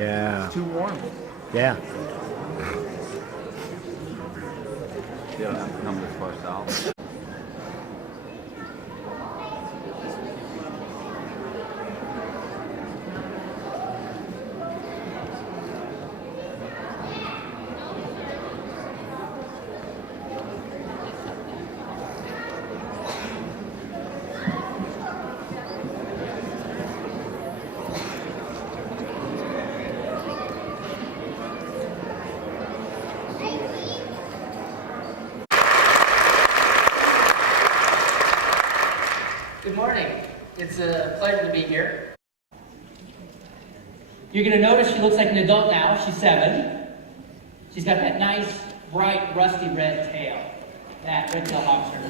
Yeah. It's too warm. Yeah. They don't have to come this far south. Good morning. It's a pleasure to be here. You're going to notice she looks like an adult now. She's 7. She's got that nice, bright, rusty red tail. That red-tailed hawk shirt.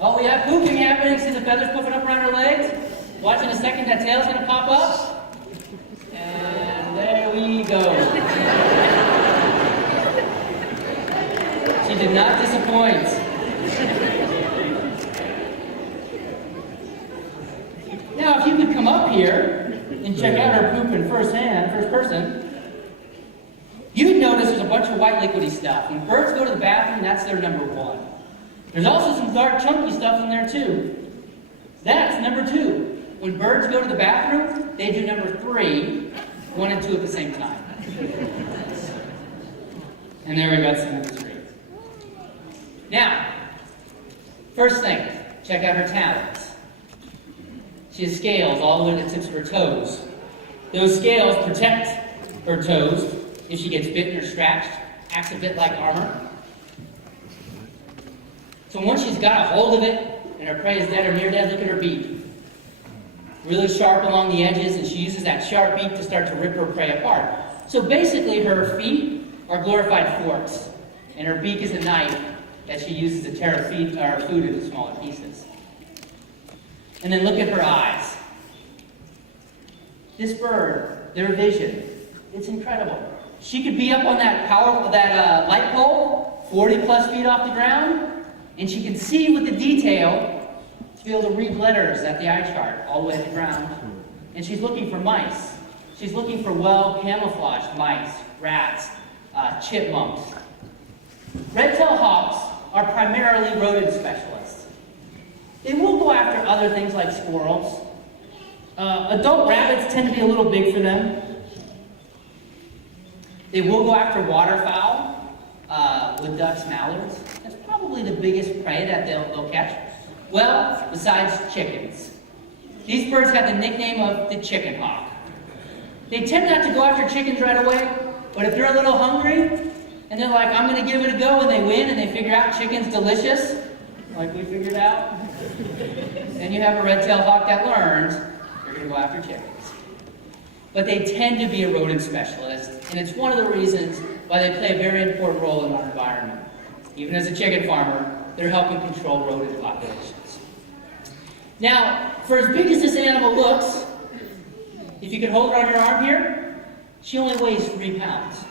Oh, we have pooping happening. See the feathers puffing up around her legs? Watch in a second, that tail's going to pop up. And there we go. She did not disappoint. Now, if you could come up here and check out her poop in first person, you'd notice there's a bunch of white liquidy stuff. When birds go to the bathroom, that's their number 1. There's also some dark chunky stuff in there too. That's number 2. When birds go to the bathroom, they do number 3, 1 and 2 at the same time. And there we got some number 3. Now, first thing, check out her talons. She has scales all the way to the tips of her toes. Those scales protect her toes if she gets bitten or scratched. Acts a bit like armor. So once she's got a hold of it, and her prey is dead or near dead, look at her beak. Really sharp along the edges, and she uses that sharp beak to start to rip her prey apart. So basically, her feet are glorified forks, and her beak is a knife that she uses to tear her food into smaller pieces. And then look at her eyes. This bird, their vision, it's incredible. She could be up on that light pole, 40 plus feet off the ground, and she can see with the detail to be able to read letters at the eye chart all the way to the ground. And she's looking for mice. She's looking for well-camouflaged mice, rats, chipmunks. Red-tailed hawks are primarily rodent specialists. They will go after other things like squirrels. Adult rabbits tend to be a little big for them. They will go after waterfowl with ducks, mallards. That's probably the biggest prey that they'll catch. Well, besides chickens. These birds have the nickname of the chicken hawk. They tend not to go after chickens right away, but if they're a little hungry, and they're like, I'm going to give it a go, and they win, and they figure out chicken's delicious, like we figured out. Then you have a red-tailed hawk that learns you're going to go after chickens. But they tend to be a rodent specialist, and it's one of the reasons why they play a very important role in our environment. Even as a chicken farmer, they're helping control rodent populations. Now, for as big as this animal looks, if you could hold her on your arm here, she only weighs 3 pounds.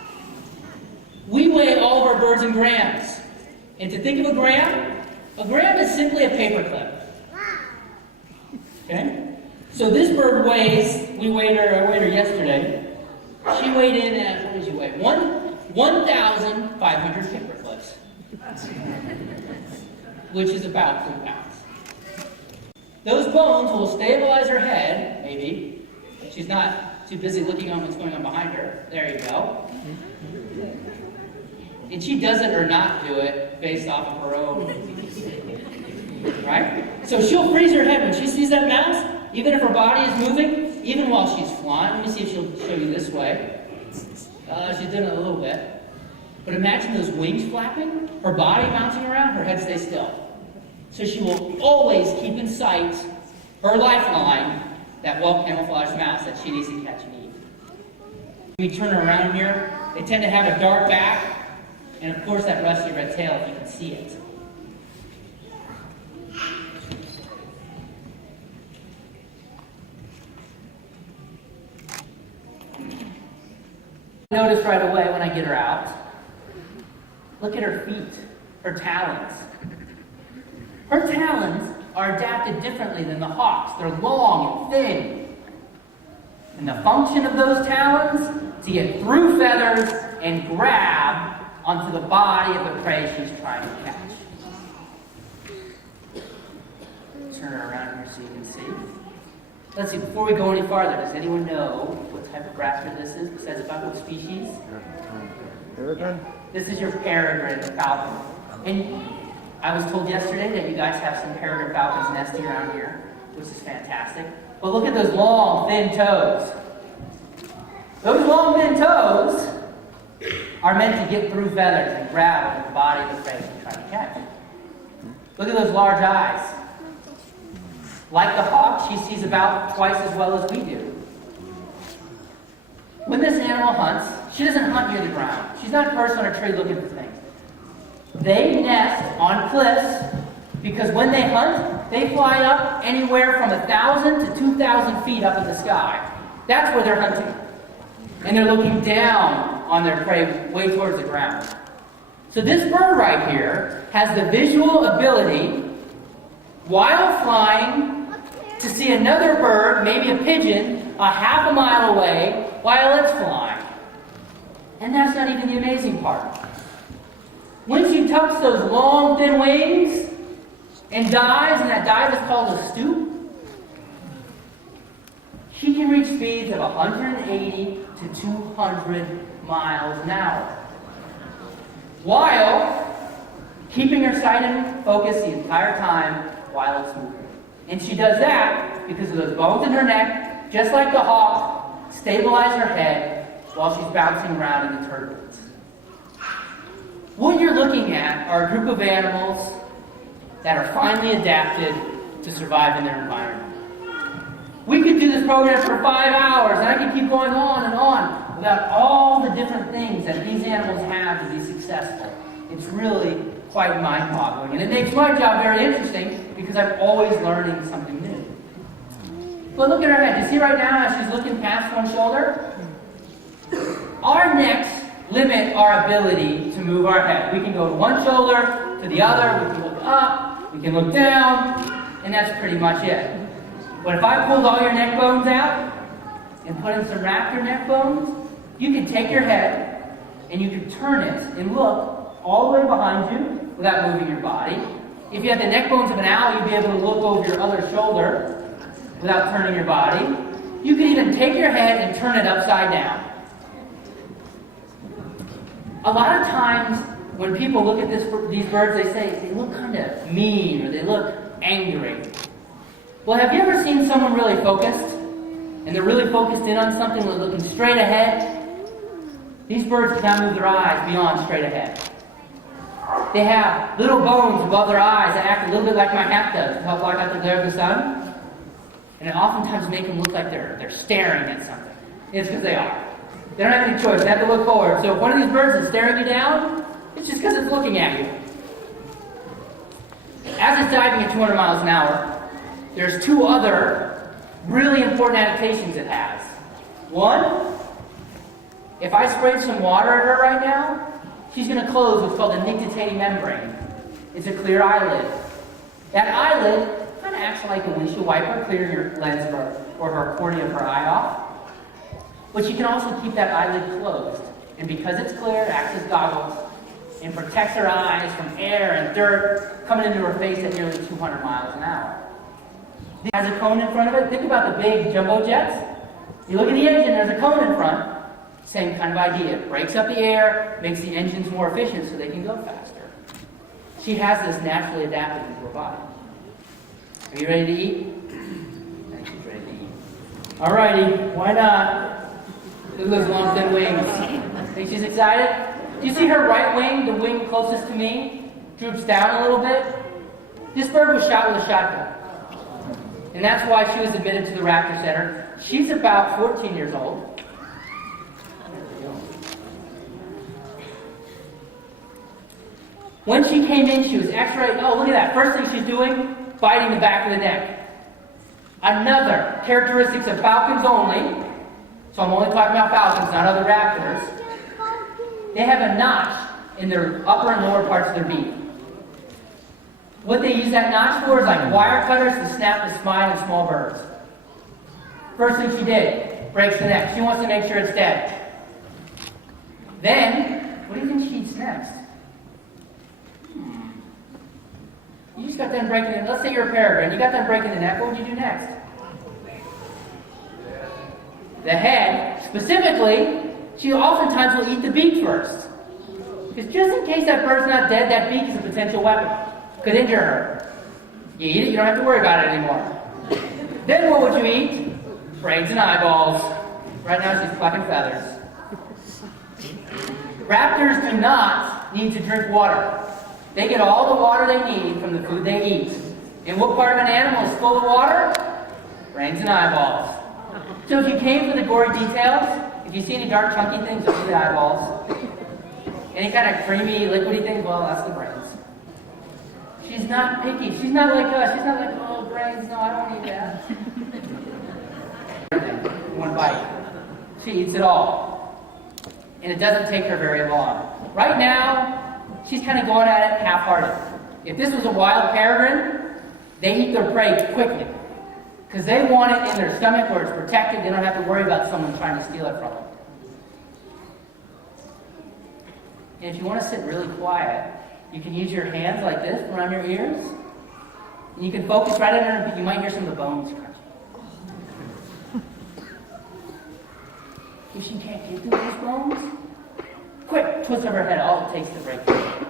We weigh all of our birds in grams. And to think of a gram is simply a paperclip. Okay? So this bird weighs, I weighed her yesterday. She weighed in at, what did you weigh? 1,500 paperclips. Which is about 3 pounds. Those bones will stabilize her head, maybe. She's not too busy looking on what's going on behind her. There you go. And she does it or not do it based off of her own. Right? So she'll freeze her head when she sees that mouse, even if her body is moving, even while she's flying. Let me see if she'll show you this way. She's doing it a little bit. But imagine those wings flapping, her body bouncing around, her head stays still. So she will always keep in sight her lifeline, that well-camouflaged mouse that she needs to catch and eat. When we turn her around here, they tend to have a dark back, and of course that rusty red tail if you can see it. Notice right away when I get her out, look at her feet, her talons. Her talons are adapted differently than the hawks. They're long and thin. And the function of those talons to get through feathers and grab onto the body of the prey she's trying to catch. Turn her around here so you can see. Let's see, before we go any farther, does anyone know what type of raptor this is besides about what species? Peregrine? This is your peregrine falcon. And I was told yesterday that you guys have some peregrine falcons nesting around here, which is fantastic. But look at those long, thin toes. Those long, thin toes are meant to get through feathers and grab onto the body of the prey and try to catch. Look at those large eyes. Like the hawk, she sees about twice as well as we do. When this animal hunts, she doesn't hunt near the ground. She's not perched on a tree looking for things. They nest on cliffs because when they hunt, they fly up anywhere from 1,000 to 2,000 feet up in the sky. That's where they're hunting. And they're looking down on their prey way towards the ground. So this bird right here has the visual ability, while flying, to see another bird, maybe a pigeon, a half a mile away while it's flying. And that's not even the amazing part. When she tucks those long, thin wings and dives, and that dive is called a stoop, she can reach speeds of 180 to 200 miles an hour, while keeping her sight and focus the entire time while it's moving. And she does that because of those bones in her neck, just like the hawk, stabilize her head while she's bouncing around in the turbulence. What you're looking at are a group of animals that are finely adapted to survive in their environment. We could do this program for 5 hours, and I could keep going on and on about all the different things that these animals have to be successful. It's really quite mind-boggling, and it makes my job very interesting because I'm always learning something new. But look at her head. You see right now as she's looking past one shoulder? Our necks limit our ability to move our head. We can go to one shoulder, to the other, we can look up, we can look down, and that's pretty much it. But if I pulled all your neck bones out and put in some raptor neck bones, you can take your head and you can turn it and look all the way behind you without moving your body. If you had the neck bones of an owl, you'd be able to look over your other shoulder without turning your body. You can even take your head and turn it upside down. A lot of times when people look at these birds, they say they look kind of mean or they look angry. Well, have you ever seen someone really focused? And they're really focused in on something, they're looking straight ahead? These birds cannot move their eyes beyond straight ahead. They have little bones above their eyes that act a little bit like my hat does to help block out the glare of the sun. And it oftentimes make them look like they're staring at something. It's because they are. They don't have any choice. They have to look forward. So if one of these birds is staring you down, it's just because it's looking at you. As it's diving at 200 miles an hour, there's two other really important adaptations it has. One, if I sprayed some water at her right now, she's going to close what's called a nictitating membrane. It's a clear eyelid. That eyelid kind of acts like a windshield wiper, clearing your lens or her cornea of her eye off. But she can also keep that eyelid closed. And because it's clear, it acts as goggles and protects her eyes from air and dirt coming into her face at nearly 200 miles an hour. It has a cone in front of it. Think about the big jumbo jets. You look at the engine, there's a cone in front. Same kind of idea. It breaks up the air, makes the engines more efficient so they can go faster. She has this naturally adapted into her body. Are you ready to eat? I think she's ready to eat. Alrighty, why not? Look at those long thin wings. Think she's excited? Do you see her right wing, the wing closest to me, droops down a little bit? This bird was shot with a shotgun. And that's why she was admitted to the Raptor Center. She's about 14 years old. When she came in, she was x-rayed. Oh, look at that. First thing she's doing, biting the back of the neck. Another characteristics of falcons only. So I'm only talking about falcons, not other raptors. They have a notch in their upper and lower parts of their beak. What they use that notch for is like wire cutters to snap the spine of small birds. First thing she did, breaks the neck. She wants to make sure it's dead. Then, what do you think she eats next? You just got done breaking it. Let's say you're a peregrine. You got done breaking the neck. What would you do next? The head. Specifically, she oftentimes will eat the beak first. Because just in case that bird's not dead, that beak is a potential weapon. Could injure her. You eat it, you don't have to worry about it anymore. Then what would you eat? Brains and eyeballs. Right now she's plucking feathers. Raptors do not need to drink water. They get all the water they need from the food they eat. And what part of an animal is full of water? Brains and eyeballs. So if you came for the gory details, if you see any dark chunky things, those are the eyeballs. Any kind of creamy, liquidy things, well, that's the brains. She's not picky. She's not like us. She's not like, oh, brains, no, I don't eat that. One bite. She eats it all. And it doesn't take her very long. Right now, she's kind of going at it half-hearted. If this was a wild peregrine, they eat their prey quickly. Because they want it in their stomach where it's protected. They don't have to worry about someone trying to steal it from them. And if you want to sit really quiet, you can use your hands like this around your ears. And you can focus right under, but you might hear some of the bones crunch. If she can't get through those bones, quick, twist of her head. All it takes to break it.